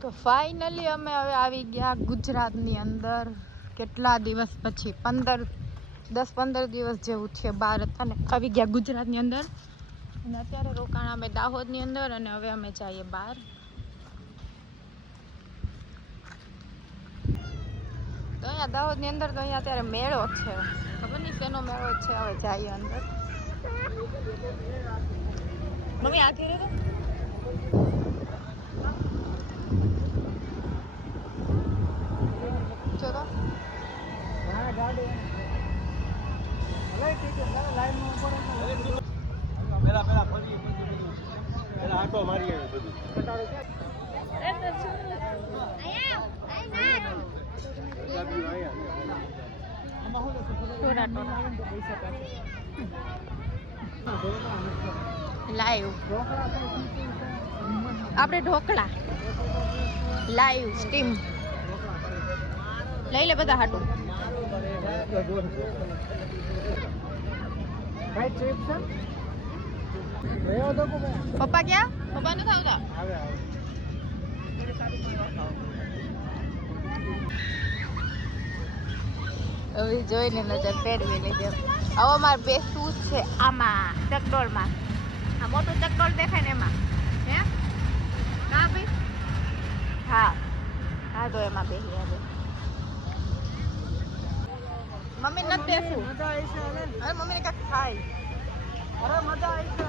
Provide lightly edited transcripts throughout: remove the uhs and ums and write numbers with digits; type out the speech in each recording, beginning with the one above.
તો ફાઇનલી અમે હવે આવી ગયા ગુજરાતની અંદર કેટલા દિવસ પછી 10-15 દિવસ જેવું છે બહાર હતા ને આવી ગયા ગુજરાતની અંદર અને અત્યારે રોકાણ અમે દાહોદની અંદર અને હવે અમે જઈએ બહાર તો અહીંયા દાહોદની અંદર તો અહીંયા અત્યારે મેળો છે ખબર નહીં શેનો મેળો છે હવે જઈએ અંદર મમ્મી આ ઘેરે ચલો આટો મારી બધું લાઈવ આપણે ઢોકળા લાઈવ સ્ટીમ લઈ લે બધા હાટું પપ્પા ક્યાં પપ્પા નથી આવતા હવે જોઈને નજર ફેરવી લીધે હવે અમારે બેસવું છે આમાં ચકડોળમાં આ મોટું ચકડોળ દેખાય ને એમાં હે હા ભાઈ હા હા તો એમાં બેસી આવે મમ્મી નથી બેસવું અરે મમ્મીને કાંઈક ખાય અરે મજા આવી છે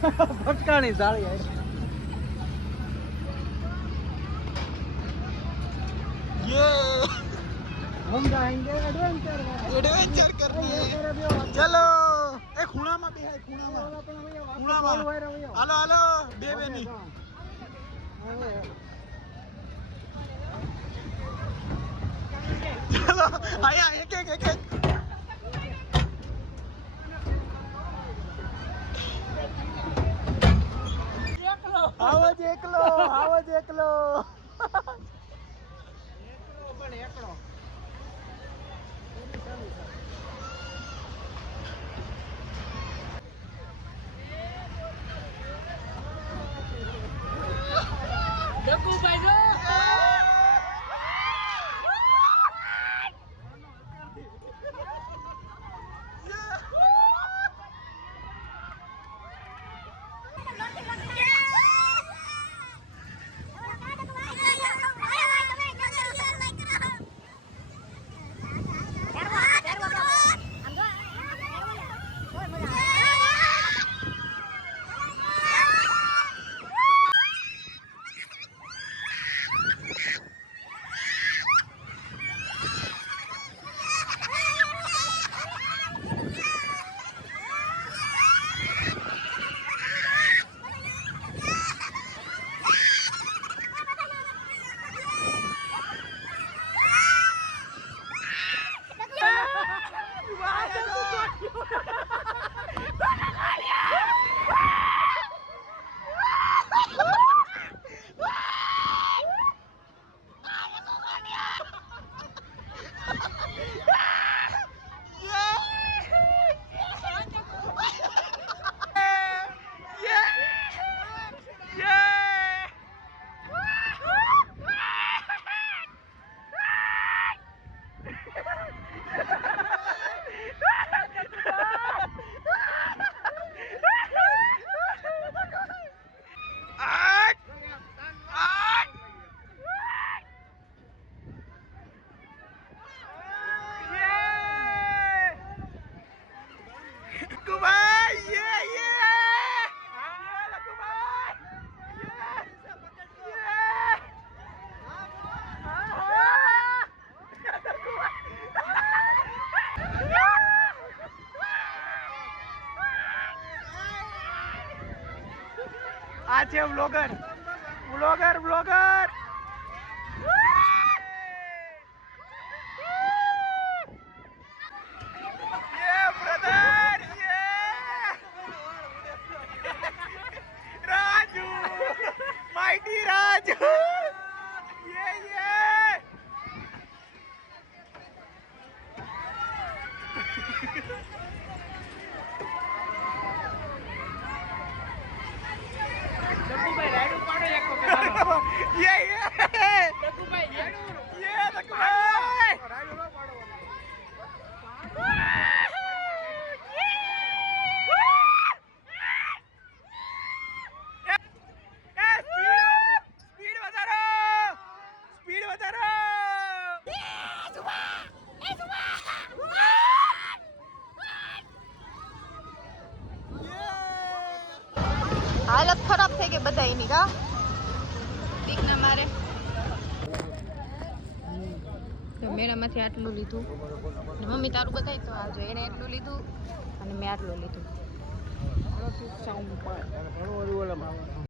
ભટકાણી સાળી हम जाएंगे एडवेंचर करने चलो ए खूणाમાં બે ખૂણામાં હાલો હાલો બે ની ચલો આયા એક આવો જ એકલો પણ એકલો ડબ્બુ ભાઈ જો આ છે વ્લોગર રાજુ માય હાલત ખરાબ થઈ ગઈ બધા એની કા બીક ના મારે તો મેળામાંથી આટલું લીધું ને મમ્મી તારું બતાય તો આજે એણે એટલું લીધું અને મેં આટલું લીધું